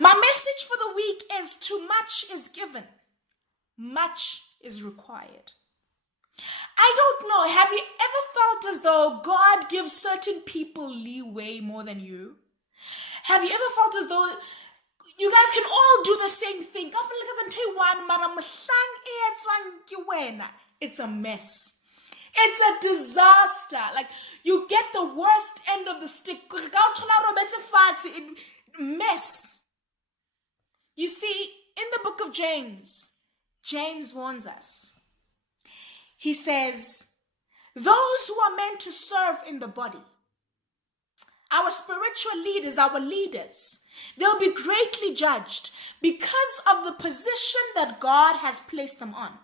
My message for the week is too much is given, much is required. I don't know, have you ever felt as though God gives certain people leeway more than you? Have you ever felt as though you guys can all do the same thing? It's a mess. It's a disaster. Like, you get the worst end of the stick. Mess. You see, in the book of James, James warns us. He says, those who are meant to serve in the body, our spiritual leaders, our leaders, they'll be greatly judged because of the position that God has placed them on.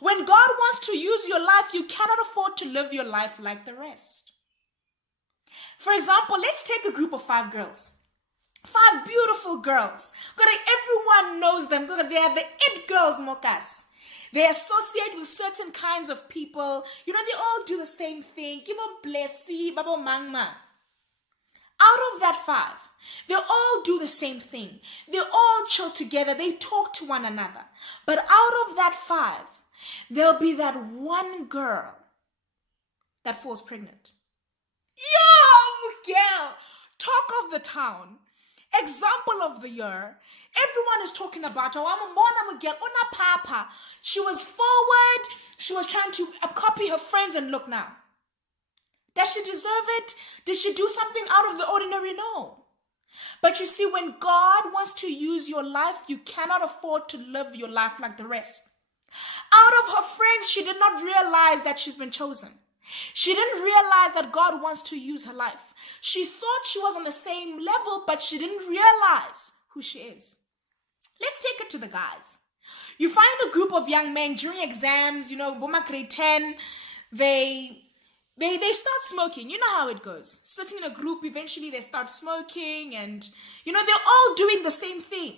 When God wants to use your life, you cannot afford to live your life like the rest. For example, let's take a group of 5 girls. 5 beautiful girls. Everyone knows them. They are the it girls, Mokas. They associate with certain kinds of people. They all do the same thing. Out of that 5, they all do the same thing. They all chill together. They talk to one another. But out of that 5, there'll be that one girl that falls pregnant. Young girl, talk of the town, example of the year. Everyone is talking about her. Papa. She was forward. She was trying to copy her friends, and look now. Does she deserve it? Did she do something out of the ordinary? No. But you see, when God wants to use your life, you cannot afford to live your life like the rest. Out of her friends, she did not realize that she's been chosen. She didn't realize that God wants to use her life. She thought she was on the same level, but she didn't realize who she is. Let's take it to the guys. You find a group of young men during exams, Boma grade 10, they start smoking. You know how it goes. Sitting in a group, eventually they start smoking, and they're all doing the same thing.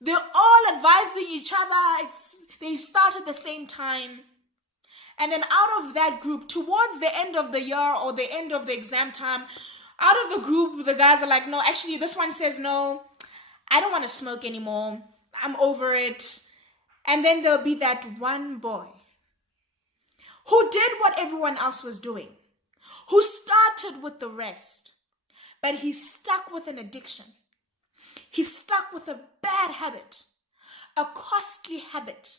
They're all advising each other. They start at the same time. And then out of that group, towards the end of the year or the end of the exam time, out of the group, the guys are like, no, actually, this one says, no, I don't want to smoke anymore. I'm over it. And then there'll be that one boy who did what everyone else was doing, who started with the rest, but he's stuck with an addiction. He's stuck with a bad habit, a costly habit,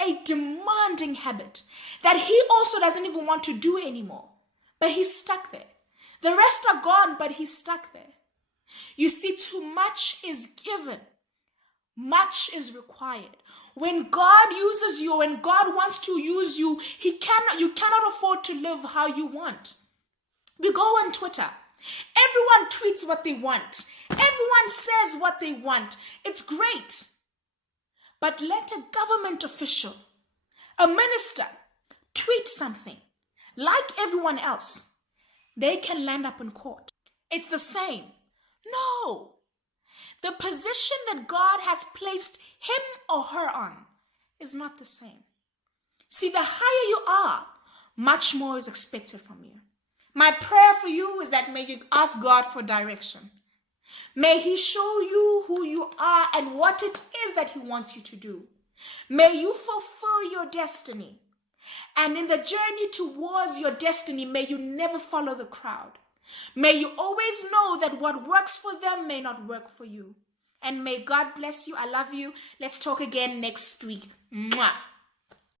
a demanding habit that he also doesn't even want to do anymore, but he's stuck there. The rest are gone, but he's stuck there. You see, too much is given, much is required. When God uses you, when God wants to use you, you cannot afford to live how you want. We go on Twitter. Everyone tweets what they want. Everyone says what they want. It's great. But let a government official, a minister, tweet something like everyone else. They can land up in court. It's the same. No. The position that God has placed him or her on is not the same. See, the higher you are, much more is expected from you. My prayer for you is that may you ask God for direction. May he show you who you are and what it is that he wants you to do. May you fulfill your destiny. And in the journey towards your destiny, may you never follow the crowd. May you always know that what works for them may not work for you. And may God bless you. I love you. Let's talk again next week. Mwah.